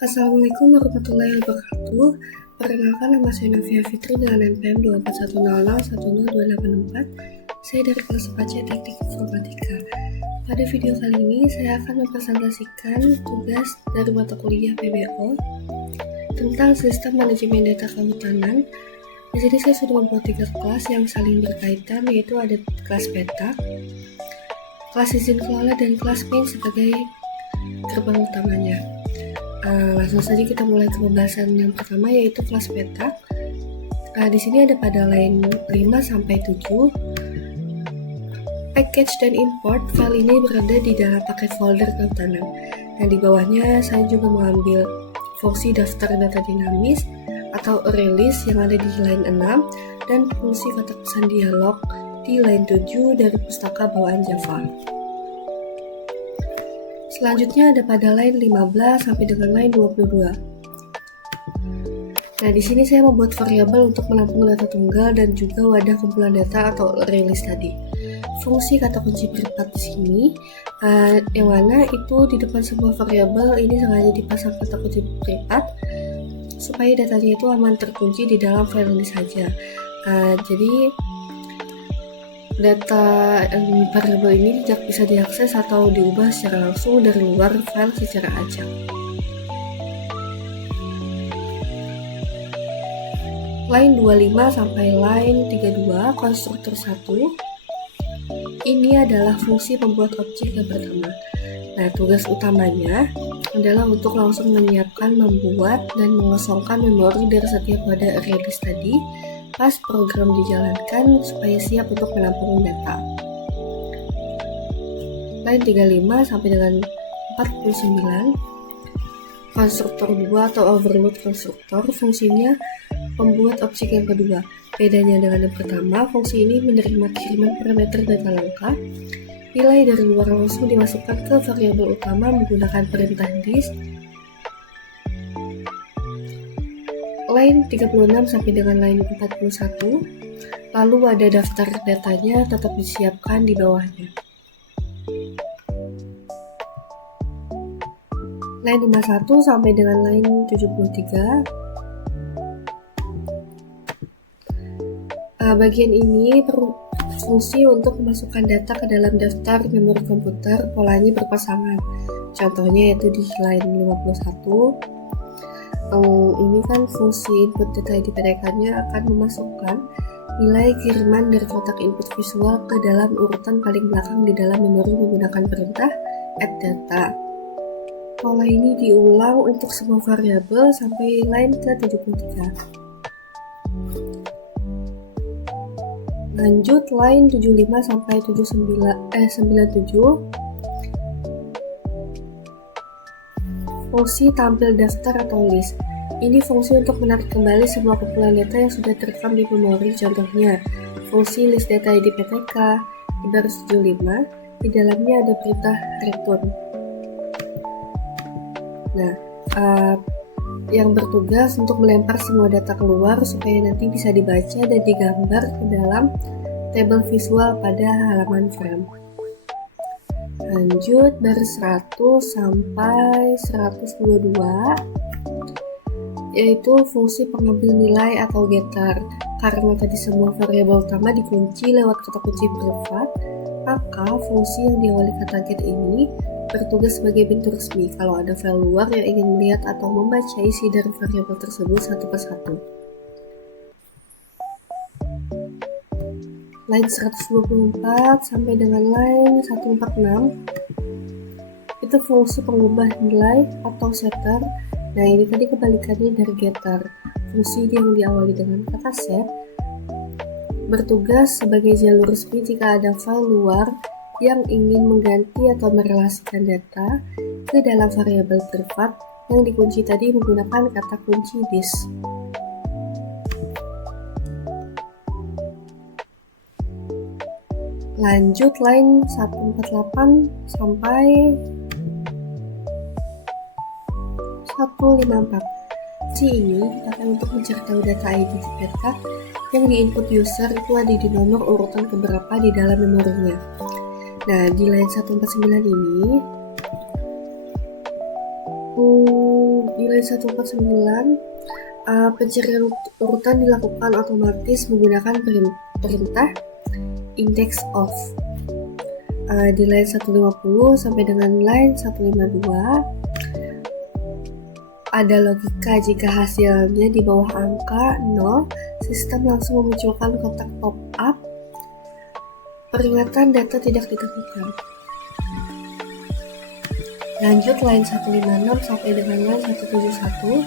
Assalamualaikum warahmatullahi wabarakatuh. Perkenalkan, nama saya Novia Fitri dengan NPM 24100102864. Saya dari kelas 4C Teknik Informatika. Pada video kali ini saya akan mempresentasikan tugas dari mata kuliah PBO tentang sistem manajemen data kehutanan. Di sini saya sudah membuat 3 kelas yang saling berkaitan, yaitu ada kelas peta, kelas izin kelola, dan kelas main sebagai gerbang utamanya. Langsung saja kita mulai ke pembahasan yang pertama, yaitu kelas peta. Di sini ada pada line 5-7. Package dan import file ini berada di dalam paket folder kehutanan. Dan di bawahnya saya juga mengambil fungsi daftar data dinamis atau array list yang ada di line 6 dan fungsi kotak pesan dialog di line 7 dari pustaka bawaan Java. Selanjutnya ada pada line 15 sampai dengan line 22. Nah, di sini saya membuat variabel untuk menampung data tunggal dan juga wadah kumpulan data atau array list tadi. Fungsi kata kunci privat di sini, yang mana itu di depan semua variabel ini sengaja dipasang kata kunci privat supaya datanya itu aman terkunci di dalam file ini saja. Jadi data variabel ini tidak bisa diakses atau diubah secara langsung dari luar file secara acak. Line 25 sampai line 32, konstruktor 1. Ini adalah fungsi pembuat objek yang pertama. Nah, tugas utamanya adalah untuk langsung menyiapkan, membuat, dan mengosongkan memori dari setiap wadah array list tadi pas program dijalankan supaya siap untuk menampung data. Line 35 sampai dengan 49, konstruktor 2 atau overload konstruktor, fungsinya membuat objek yang kedua. Bedanya dengan yang pertama, fungsi ini menerima kiriman parameter data lengkap. Nilai dari luar langsung dimasukkan ke variabel utama menggunakan perintah dis. Line 36 sampai dengan line 41. Lalu ada daftar datanya tetap disiapkan di bawahnya. Line 51 sampai dengan line 73. Bagian ini berfungsi untuk memasukkan data ke dalam daftar memori komputer, polanya berpasangan. Contohnya yaitu di line 51. Ini kan fungsi input data di PDK-nya akan memasukkan nilai kiriman dari kotak input visual ke dalam urutan paling belakang di dalam memori menggunakan perintah add data. Pola ini diulang untuk semua variabel sampai line ke-73. Lanjut line 75 sampai 97. Fungsi tampil daftar atau list. Ini fungsi untuk menarik kembali semua kumpulan data yang sudah terekam di memori. Contohnya, fungsi list data ID PTK di baris 75, di dalamnya ada perintah return. Nah, yang bertugas untuk melempar semua data keluar supaya nanti bisa dibaca dan digambar ke dalam tabel visual pada halaman frame. Lanjut baris 100 sampai 122, yaitu fungsi pengambil nilai atau getter. Karena tadi semua variabel utama dikunci lewat kata kunci privat, maka fungsi yang diawali kata get ini bertugas sebagai pintu resmi kalau ada file luar yang ingin melihat atau membaca isi dari variabel tersebut satu persatu. Line 124 sampai dengan line 146 itu fungsi pengubah nilai atau setter. Nah, ini tadi kebalikannya dari getter. Fungsi yang diawali dengan kata set bertugas sebagai jalur resmi jika ada file luar yang ingin mengganti atau merelasikan data ke dalam variabel privat yang dikunci tadi menggunakan kata kunci dis. Lanjut line 148 sampai 154. Ini digunakan untuk mencari tahu data ID PTK yang diinput user itu ada di nomor urutan keberapa di dalam memorinya. Nah, di line 149 ini Di line 149, pencarian urutan dilakukan otomatis menggunakan perintah index of. Di line 150 sampai dengan line 152 ada logika. Jika hasilnya di bawah angka 0, sistem langsung memunculkan kotak pop-up peringatan data tidak ditemukan. Lanjut line 156 sampai dengan line 171,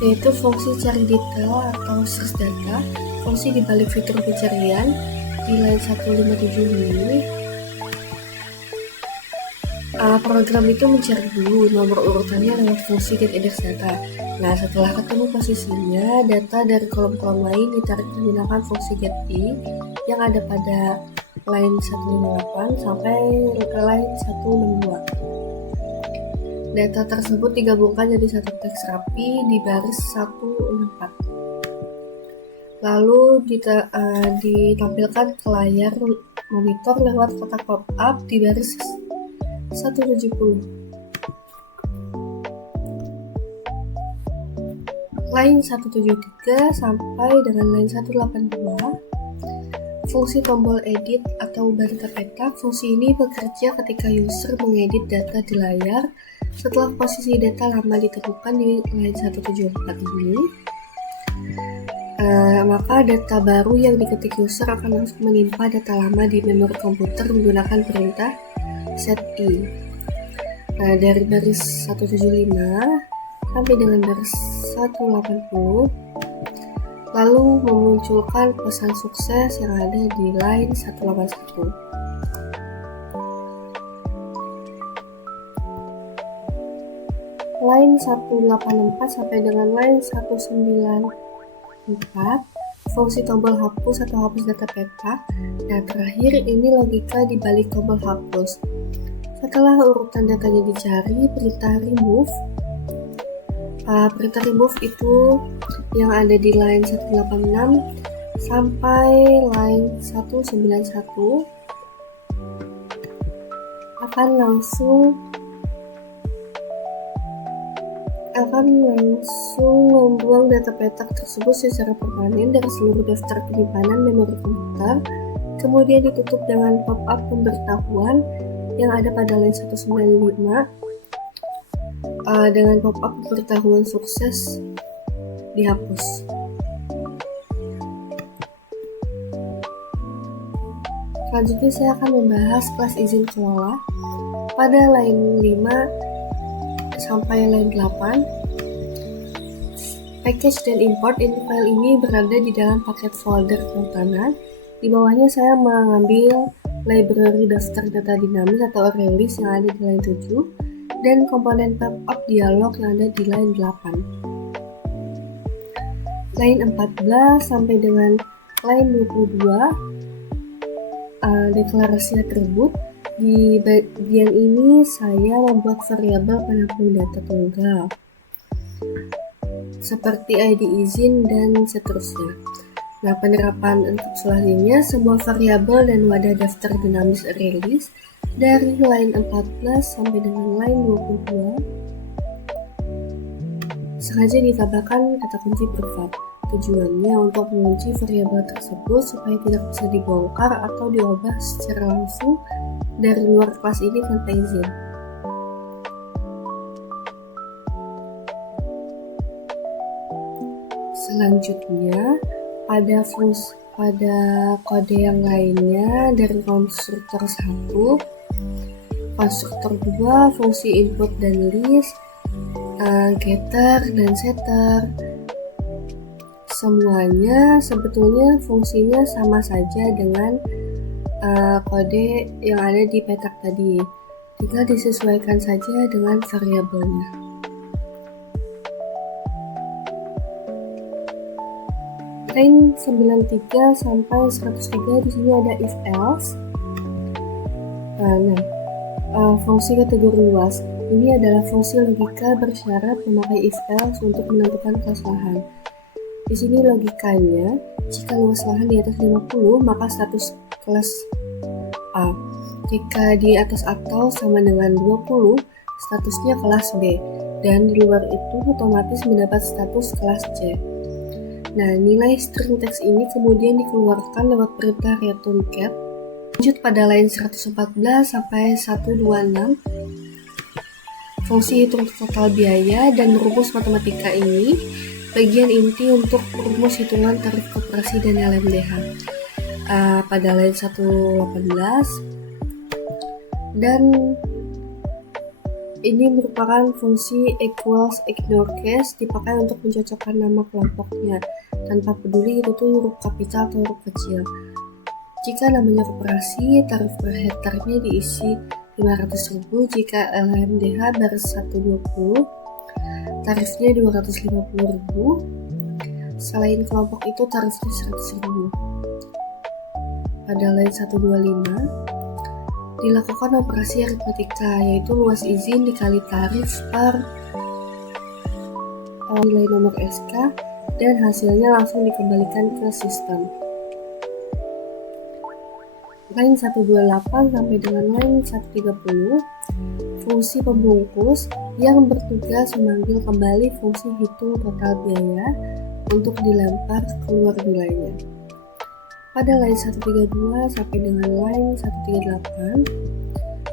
yaitu fungsi cari detail atau search data. Fungsi dibalik fitur pencarian di line 157 ini, program itu mencari dulu nomor urutannya lewat fungsi getIndexData. Nah, setelah ketemu posisinya, data dari kolom-kolom lain ditarik menggunakan fungsi getI yang ada pada line 158 sampai line 162. Data tersebut digabungkan jadi satu teks rapi di baris 164. Lalu ditampilkan ke layar monitor lewat kotak pop-up di baris 170. Line 173 sampai dengan line 182, fungsi tombol edit atau ubah data petak. Fungsi ini bekerja ketika user mengedit data di layar setelah posisi data lama ditemukan di line 174 ini. Maka data baru yang diketik user akan langsung menimpa data lama di memori komputer menggunakan perintah setI. Nah, dari baris 175 sampai dengan baris 180, lalu memunculkan pesan sukses yang ada di line 181. Line 184 sampai dengan line 194, fungsi tombol hapus atau hapus data petak. Nah, terakhir ini logika di balik tombol hapus. Setelah urutan datanya dicari, perintah remove. Perintah remove itu yang ada di line 186 sampai line 191 akan langsung membuang data petak tersebut secara permanen dari seluruh daftar penyimpanan memori komputer, kemudian ditutup dengan pop-up pemberitahuan yang ada pada line 195 dengan pop-up pemberitahuan sukses dihapus. Selanjutnya saya akan membahas kelas izin kelola pada line 5 sampai line 8. Package dan import file ini berada di dalam paket folder kehutanan. Di bawahnya saya mengambil library daftar data dinamis atau release yang ada di line 7 dan komponen pop-up dialog yang ada di line 8. Line 14 sampai dengan line 22, deklarasi atribut. Di bagian ini saya membuat variabel penampung data tunggal seperti ID izin dan seterusnya. Nah, penerapan untuk selanjutnya, semua variabel dan wadah daftar dinamis release dari line 14 sampai dengan line 22 sengaja ditambahkan kata kunci privat. Tujuannya untuk mengunci variabel tersebut supaya tidak bisa dibongkar atau diubah secara langsung dari luar kelas ini tanpa izin. Selanjutnya, pada kode yang lainnya dari konstruktor 1, konstruktor 2, fungsi input dan list, getter dan setter, semuanya sebetulnya fungsinya sama saja dengan kode yang ada di petak tadi, tinggal disesuaikan saja dengan variabelnya. Line 93 sampai 103 di sini ada if else. Fungsi kategori luas ini adalah fungsi logika bersyarat memakai if else untuk menentukan kelas lahan. Di sini logikanya, jika luas lahan di atas 50, maka status kelas A. Jika di atas atau sama dengan 20, statusnya kelas B, dan di luar itu otomatis mendapat status kelas C. Nah, nilai string teks ini kemudian dikeluarkan lewat perintah return cat. Lanjut pada line 114 sampai 126. Fungsi hitung total biaya dan rumus matematika ini bagian inti untuk rumus hitungan tarif koperasi dan LMDH. Pada line 118, dan ini merupakan fungsi equals ignore case dipakai untuk mencocokkan nama kelompoknya tanpa peduli itu tuh huruf kapital atau huruf kecil. Jika namanya koperasi, tarif per hektarnya diisi 500.000. Jika LMDH baris 120, tarifnya 250.000. Selain kelompok itu tarifnya 100.000. Pada line 125, dilakukan operasi aritmetika, yaitu luas izin dikali tarif per nilai nomor SK, dan hasilnya langsung dikembalikan ke sistem. Line 128 sampai dengan line 130, fungsi pembungkus yang bertugas memanggil kembali fungsi hitung total biaya untuk dilempar keluar nilainya. Pada line 132 sampai dengan line 138,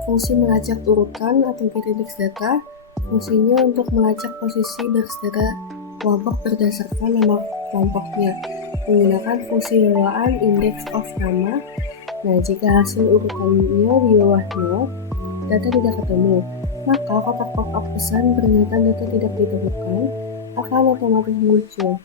fungsi melacak urutan atau get-index data, fungsinya untuk melacak posisi baris data kelompok berdasarkan nama kelompoknya menggunakan fungsi bawaan index of nama. Nah, jika hasil urutannya di bawah 0, data tidak ketemu, maka kotak pop-up pesan peringatan data tidak ditemukan akan otomatis muncul.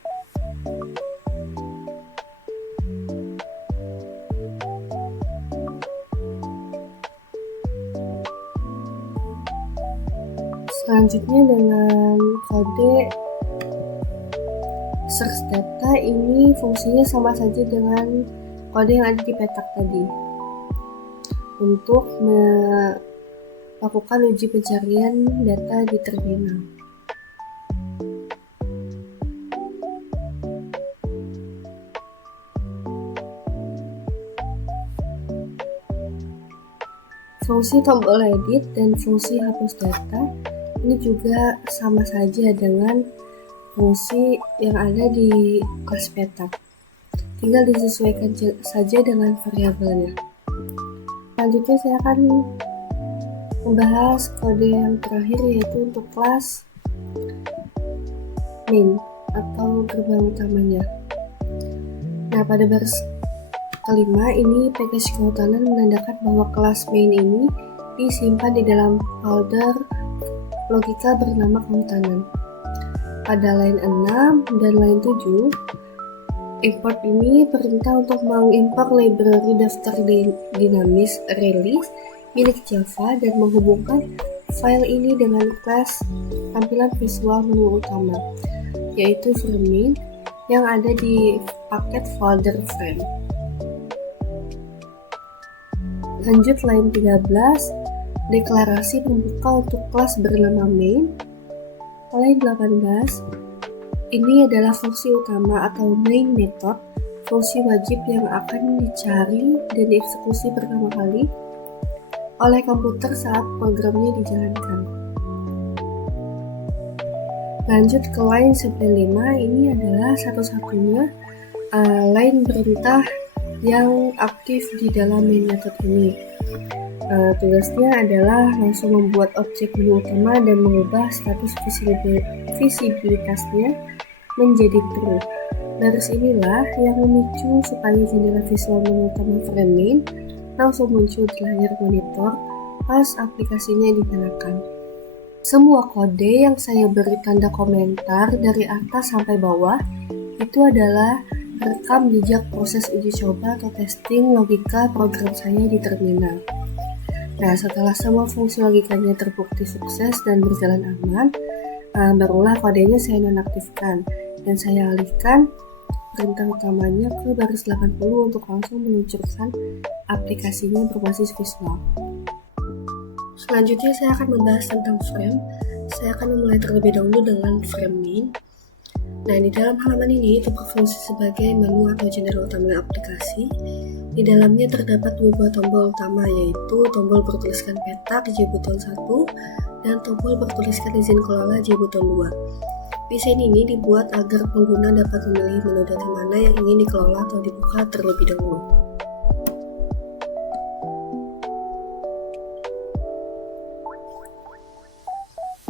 Selanjutnya dengan kode search data, ini fungsinya sama saja dengan kode yang ada di petak tadi untuk melakukan uji pencarian data di terminal. Fungsi tombol edit dan fungsi hapus data ini juga sama saja dengan fungsi yang ada di kelas petak, tinggal disesuaikan saja dengan variabelnya. Selanjutnya saya akan membahas kode yang terakhir, yaitu untuk kelas main atau gerbang utamanya. Nah, pada baris kelima ini package kehutanan menandakan bahwa kelas main ini disimpan di dalam folder logika bernama kehutanan. Pada line 6 dan line 7, import ini perintah untuk mengimpor library daftar dinamis release milik Java dan menghubungkan file ini dengan kelas tampilan visual menu utama, yaitu frame yang ada di paket folder frame. Lanjut line 13, deklarasi pembuka untuk kelas bernama main. Line 18, ini adalah fungsi utama atau main method, fungsi wajib yang akan dicari dan dieksekusi pertama kali oleh komputer saat programnya dijalankan. Lanjut ke line 95, ini adalah satu-satunya line perintah yang aktif di dalam main method ini. Tugasnya adalah langsung membuat objek menu utama dan mengubah status visibilitasnya menjadi true. Baris inilah yang memicu supaya jendela visual menu utama frame langsung muncul di layar monitor pas aplikasinya dinyalakan. Semua kode yang saya beri tanda komentar dari atas sampai bawah itu adalah rekam jejak proses uji coba atau testing logika program saya di terminal. Nah, setelah semua fungsi logikanya terbukti sukses dan berjalan aman, barulah kodenya saya nonaktifkan dan saya alihkan perintah utamanya ke baris 80 untuk langsung meluncurkan aplikasinya berbasis visual. Selanjutnya saya akan membahas tentang frame. Saya akan memulai terlebih dahulu dengan frame main. Nah, di dalam halaman ini itu berfungsi sebagai menu atau jendela utama aplikasi. Di dalamnya terdapat dua buah tombol utama, yaitu tombol bertuliskan petak JButton 1 dan tombol bertuliskan izin kelola JButton 2. Desain ini dibuat agar pengguna dapat memilih menu data mana yang ingin dikelola atau dibuka terlebih dahulu.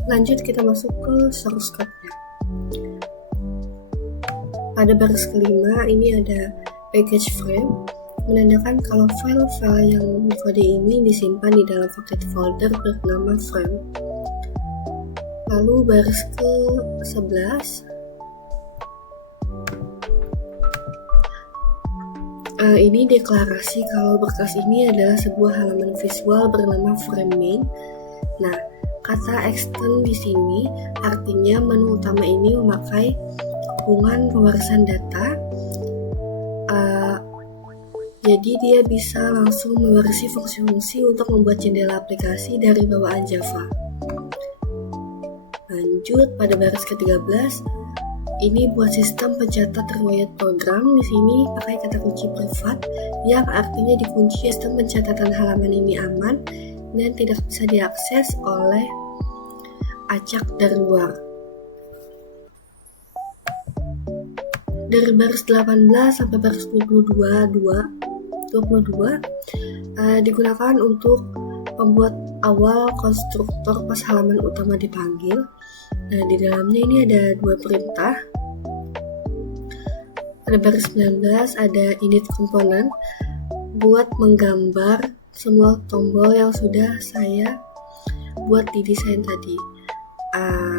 Lanjut kita masuk ke source code-nya. Pada baris kelima ini ada package frame, menandakan kalau file-file yang kode ini disimpan di dalam bucket folder bernama frame. Lalu baris ke-11 ini deklarasi kalau berkas ini adalah sebuah halaman visual bernama frame main. Nah, kata extend di sini artinya menu utama ini memakai hubungan pewarisan data. Jadi dia bisa langsung mewarisi fungsi-fungsi untuk membuat jendela aplikasi dari bawaan Java. Lanjut pada baris ke-13, ini buat sistem pencatat riwayat program. Di sini pakai kata kunci privat yang artinya dikunci sistem pencatatan halaman ini aman dan tidak bisa diakses oleh acak dari luar. Dari baris 18 sampai baris 22 digunakan untuk pembuat awal konstruktor pas halaman utama dipanggil. Nah, di dalamnya ini ada dua perintah. Pada baris 19 ada init komponen buat menggambar semua tombol yang sudah saya buat di desain tadi.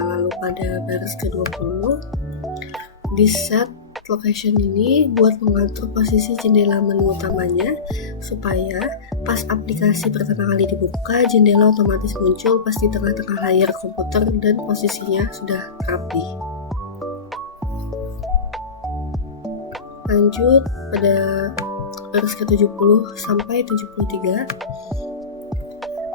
Lalu pada baris ke-20 di set location ini buat mengatur posisi jendela menu utamanya supaya pas aplikasi pertama kali dibuka, jendela otomatis muncul pas di tengah-tengah layar komputer dan posisinya sudah rapi. Lanjut pada baris ke-70 sampai 73.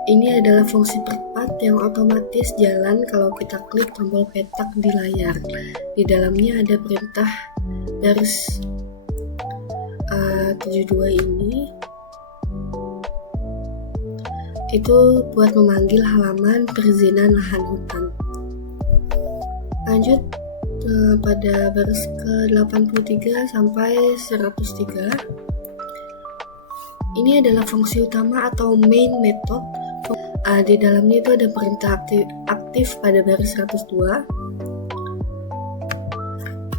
Ini adalah fungsi perpat yang otomatis jalan kalau kita klik tombol petak di layar. Di dalamnya ada perintah baris 72 ini. Itu buat memanggil halaman perizinan lahan hutan. Lanjut pada baris ke-83 sampai 103. Ini adalah fungsi utama atau main method. Di dalamnya itu ada perintah aktif pada baris 102.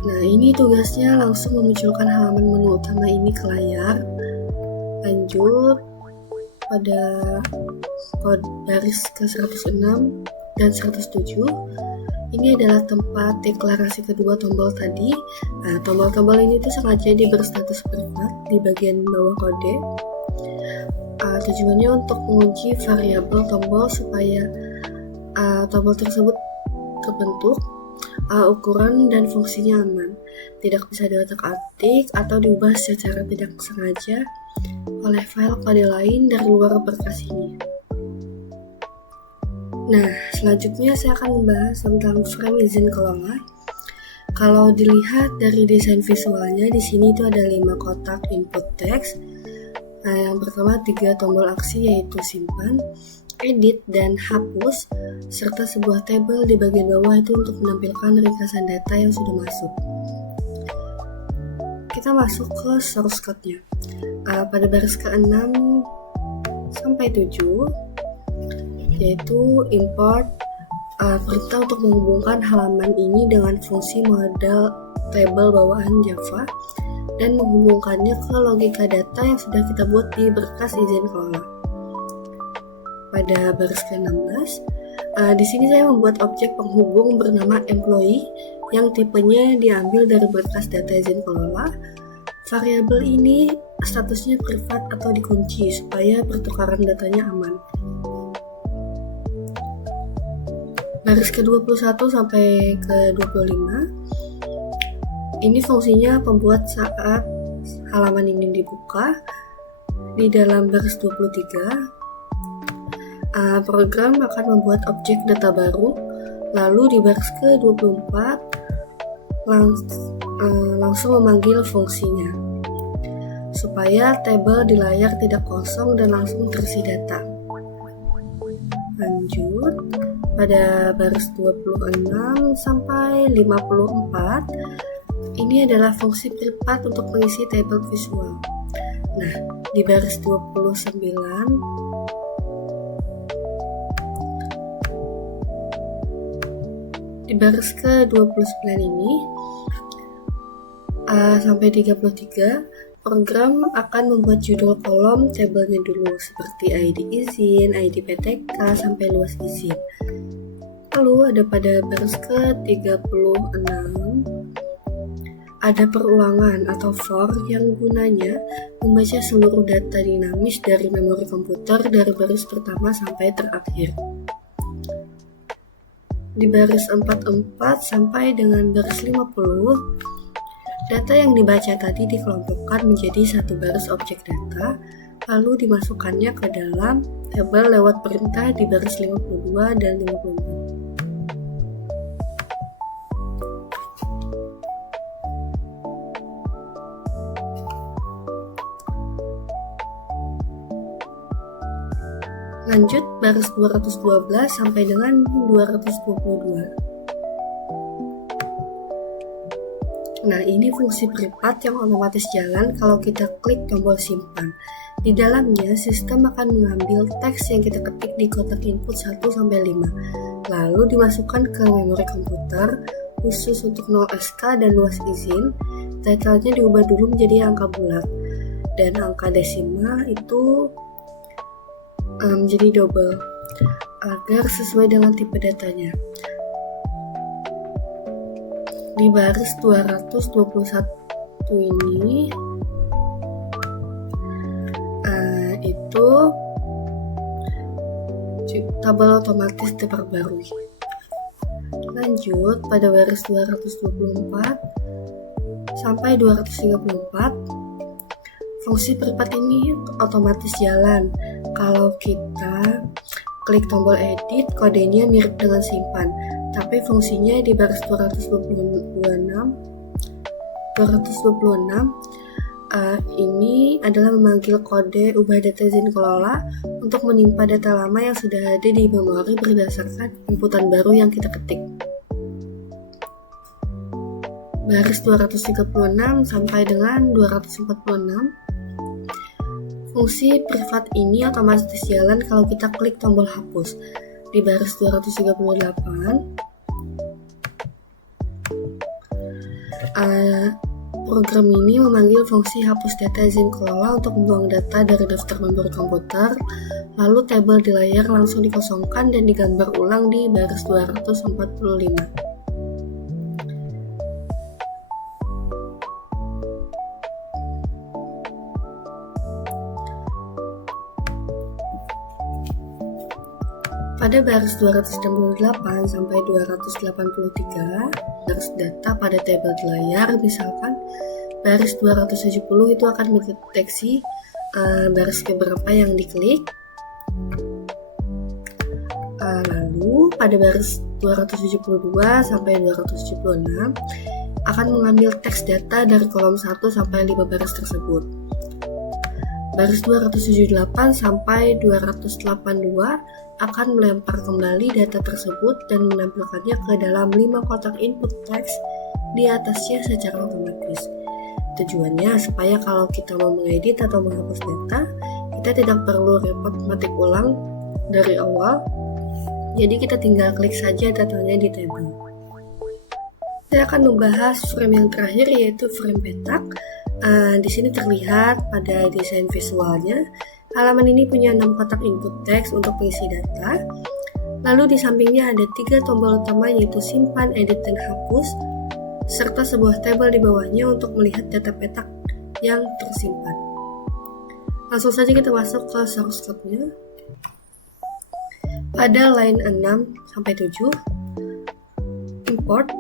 Nah, ini tugasnya langsung memunculkan halaman menu utama ini ke layar. Lanjut pada baris ke 106 dan 107. Ini adalah tempat deklarasi kedua tombol tadi. Nah, tombol-tombol ini tuh sengaja diberi status privat di bagian bawah kode. Tujuannya untuk mengunci variabel tombol supaya tombol tersebut terbentuk, ukuran dan fungsinya aman, tidak bisa diotak-atik atau diubah secara tidak sengaja oleh file kode lain dari luar berkas ini. Nah, selanjutnya saya akan membahas tentang frame izin kelola. Kalau dilihat dari desain visualnya, di sini itu ada 5 kotak input text. Nah, yang pertama 3 tombol aksi yaitu simpan, edit, dan hapus, serta sebuah tabel di bagian bawah itu untuk menampilkan ringkasan data yang sudah masuk. Kita masuk ke source code-nya. Pada baris ke-6 sampai 7, yaitu import perintah untuk menghubungkan halaman ini dengan fungsi model tabel bawahan Java dan menghubungkannya ke logika data yang sudah kita buat di berkas izin kelola. Pada baris ke-16, di sini saya membuat objek penghubung bernama employee yang tipenya diambil dari berkas data izin kelola. Variabel ini statusnya privat atau dikunci supaya pertukaran datanya aman. Baris ke-21 sampai ke-25, ini fungsinya pembuat saat halaman ini dibuka. Di dalam baris 23, program akan membuat objek data baru. Lalu di baris ke-24, langsung memanggil fungsinya supaya tabel di layar tidak kosong dan langsung terisi data. Lanjut, pada baris 26 sampai 54 ini adalah fungsi privat untuk mengisi tabel visual. Nah, di baris 29 di baris ke-29 ini sampai 33, program akan membuat judul kolom tabelnya dulu seperti ID izin, ID PTK, sampai luas izin. Lalu ada pada baris ke-36 ada perulangan atau for yang gunanya membaca seluruh data dinamis dari memori komputer dari baris pertama sampai terakhir. Di baris 44 sampai dengan baris 50, data yang dibaca tadi dikelompokkan menjadi satu baris objek data, lalu dimasukkannya ke dalam tabel lewat perintah di baris 52 dan 54. Lanjut, baris 212 sampai dengan 222. Nah, ini fungsi privat yang otomatis jalan kalau kita klik tombol simpan. Di dalamnya, sistem akan mengambil teks yang kita ketik di kotak input 1-5, lalu dimasukkan ke memori komputer khusus untuk 0SK dan luas izin. Title-nya diubah dulu menjadi angka bulat, dan angka desimal itu menjadi double agar sesuai dengan tipe datanya. Di baris 221 ini itu tabel otomatis diperbarui. Lanjut, pada baris 224 sampai 234 fungsi privat ini otomatis jalan kalau kita klik tombol edit, kodenya mirip dengan simpan, tapi fungsinya di baris 226 ini adalah memanggil kode ubah data izin kelola untuk menimpa data lama yang sudah ada di memori berdasarkan inputan baru yang kita ketik. Baris 236 sampai dengan 246, fungsi privat ini otomatis jalan kalau kita klik tombol hapus. Di baris 238, program ini memanggil fungsi hapus data izin kelola untuk membuang data dari daftar memori komputer, lalu tabel di layar langsung dikosongkan dan digambar ulang di baris 245. Pada baris 268 sampai 283, baris data pada tabel di layar, misalkan baris 270 itu akan mendeteksi baris keberapa yang diklik. Lalu pada baris 272 sampai 276 akan mengambil teks data dari kolom 1 sampai 5 baris tersebut. Baris 278 sampai 282 akan melempar kembali data tersebut dan menampilkannya ke dalam 5 kotak input teks di atasnya secara otomatis. Tujuannya supaya kalau kita mau mengedit atau menghapus data, kita tidak perlu repot ketik ulang dari awal. Jadi kita tinggal klik saja datanya di tabel. Saya akan membahas frame yang terakhir, yaitu frame petak. Di sini terlihat pada desain visualnya, halaman ini punya 6 kotak input teks untuk mengisi data. Lalu di sampingnya ada 3 tombol utama, yaitu simpan, edit, dan hapus, serta sebuah tabel di bawahnya untuk melihat data petak yang tersimpan. Langsung saja kita masuk ke source code-nya. Pada line 6-7, import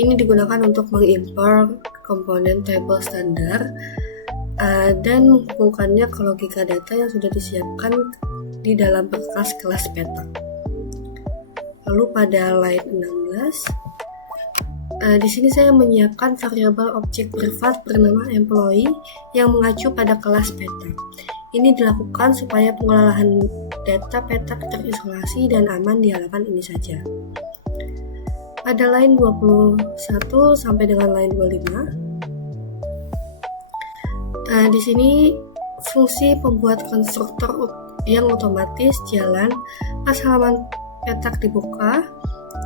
ini digunakan untuk mengimport komponen tabel standar dan menghubungkannya ke logika data yang sudah disiapkan di dalam berkas kelas petak. Lalu pada line 16, Di sini saya menyiapkan variabel objek privat bernama employee yang mengacu pada kelas petak. Ini dilakukan supaya pengelolaan data petak terisolasi dan aman di halaman ini saja. Pada line 21 sampai dengan line 25, di sini fungsi pembuat konstruktor yang otomatis jalan pas halaman petak dibuka.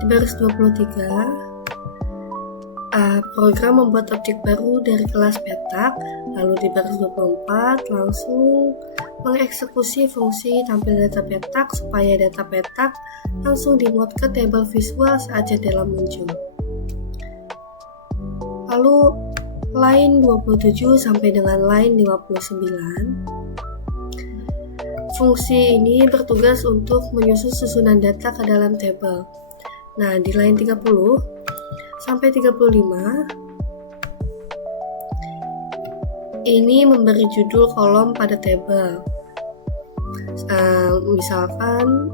Di baris 23, program membuat objek baru dari kelas petak. Lalu di baris 24 langsung mengeksekusi fungsi tampil data petak supaya data petak langsung dimuat ke tabel visual saat jendela muncul. Lalu line 27 sampai dengan line 59, fungsi ini bertugas untuk menyusun susunan data ke dalam tabel. Nah, di line 30 sampai 35 ini memberi judul kolom pada tabel. Misalkan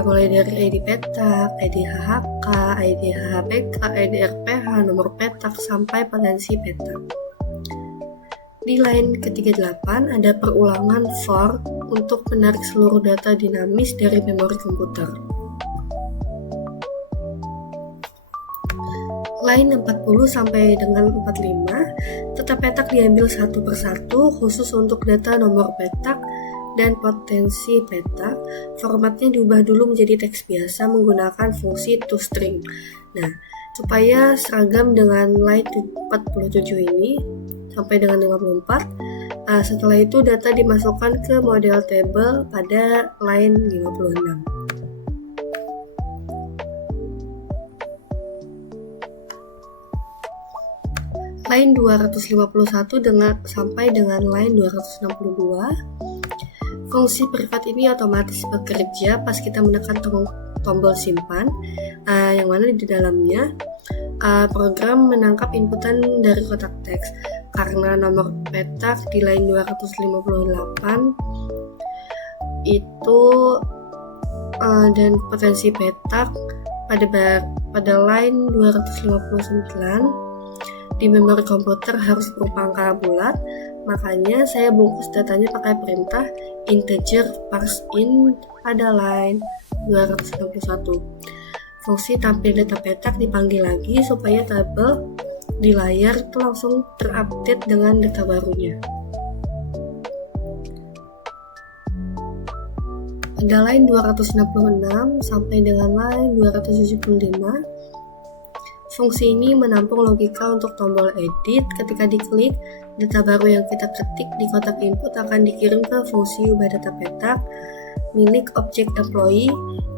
mulai dari ID petak, ID HHK, ID HHPK, ID RPH, nomor petak, sampai potensi petak. Di line ke-38 ada perulangan for untuk menarik seluruh data dinamis dari memori komputer. Line 40 sampai dengan 45, data petak diambil satu persatu khusus untuk data nomor petak dan potensi petak. Formatnya diubah dulu menjadi teks biasa menggunakan fungsi toString. Nah, supaya seragam dengan line 47 ini sampai dengan 54, setelah itu data dimasukkan ke model table pada line 56. Line 251 sampai dengan line 262, fungsi privat ini otomatis bekerja pas kita menekan tombol simpan, yang mana di dalamnya program menangkap inputan dari kotak teks. Karena nomor petak di line 258 itu dan potensi petak pada line 259 di memori komputer harus berupa angka bulat, makanya saya bungkus datanya pakai perintah integer parseInt pada line 261. Fungsi tampil data petak dipanggil lagi supaya tabel di layar itu langsung terupdate dengan data barunya. Pada line 266 sampai dengan line 275, fungsi ini menampung logika untuk tombol edit. Ketika diklik, data baru yang kita ketik di kotak input akan dikirim ke fungsi ubah data petak milik objek employee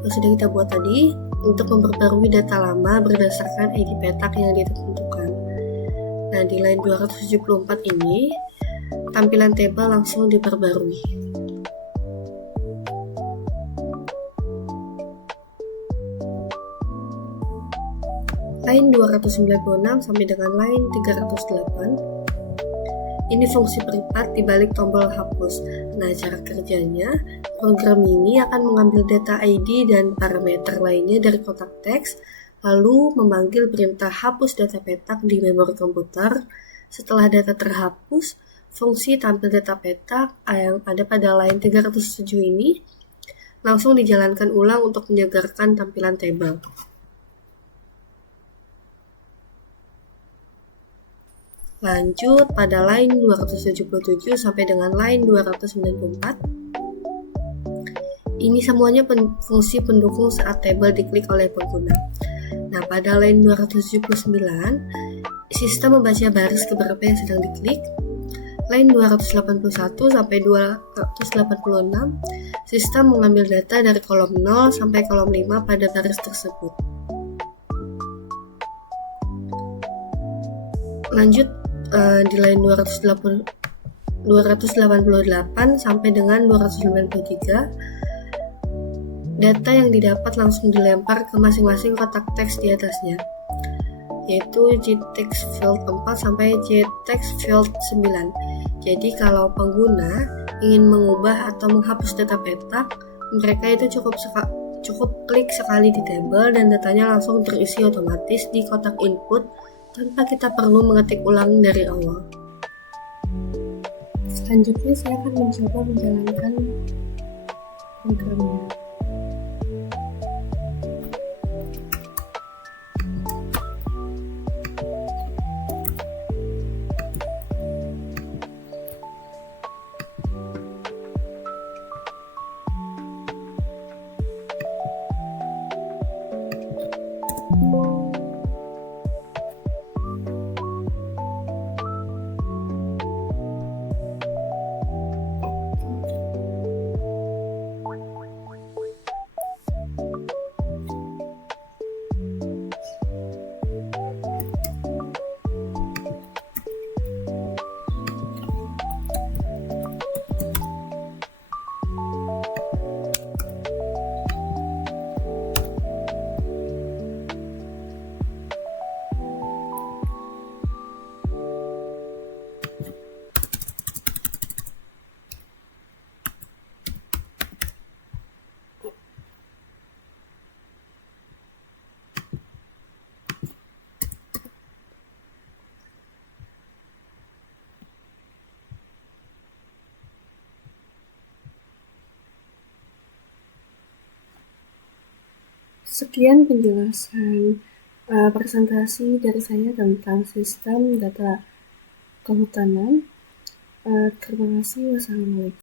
yang sudah kita buat tadi untuk memperbarui data lama berdasarkan ID petak yang ditentukan. Nah, di line 274 ini, tampilan table langsung diperbarui. Line 296 sampai dengan line 308, ini fungsi privat di balik tombol hapus. Nah, cara kerjanya, program ini akan mengambil data ID dan parameter lainnya dari kotak teks, lalu memanggil perintah hapus data petak di memori komputer. Setelah data terhapus, fungsi tampil data petak yang ada pada line 307 ini langsung dijalankan ulang untuk menyegarkan tampilan table. Lanjut pada line 277 sampai dengan line 294. Ini semuanya fungsi pendukung saat table diklik oleh pengguna. Nah, pada line 279, sistem membaca baris keberapa yang sedang diklik. Line 281 sampai 286, sistem mengambil data dari kolom 0 sampai kolom 5 pada baris tersebut. Lanjut di line 288 sampai dengan 293, data yang didapat langsung dilempar ke masing-masing kotak teks di atasnya, yaitu JText Field 4 sampai JText Field 9. Jadi kalau pengguna ingin mengubah atau menghapus data petak, mereka itu cukup Cukup klik sekali di tabel dan datanya langsung terisi otomatis di kotak input tanpa kita perlu mengetik ulang dari awal. Selanjutnya saya akan mencoba menjalankan programnya. Sekian penjelasan presentasi dari saya tentang sistem data kehutanan. Terima kasih. Wassalamualaikum.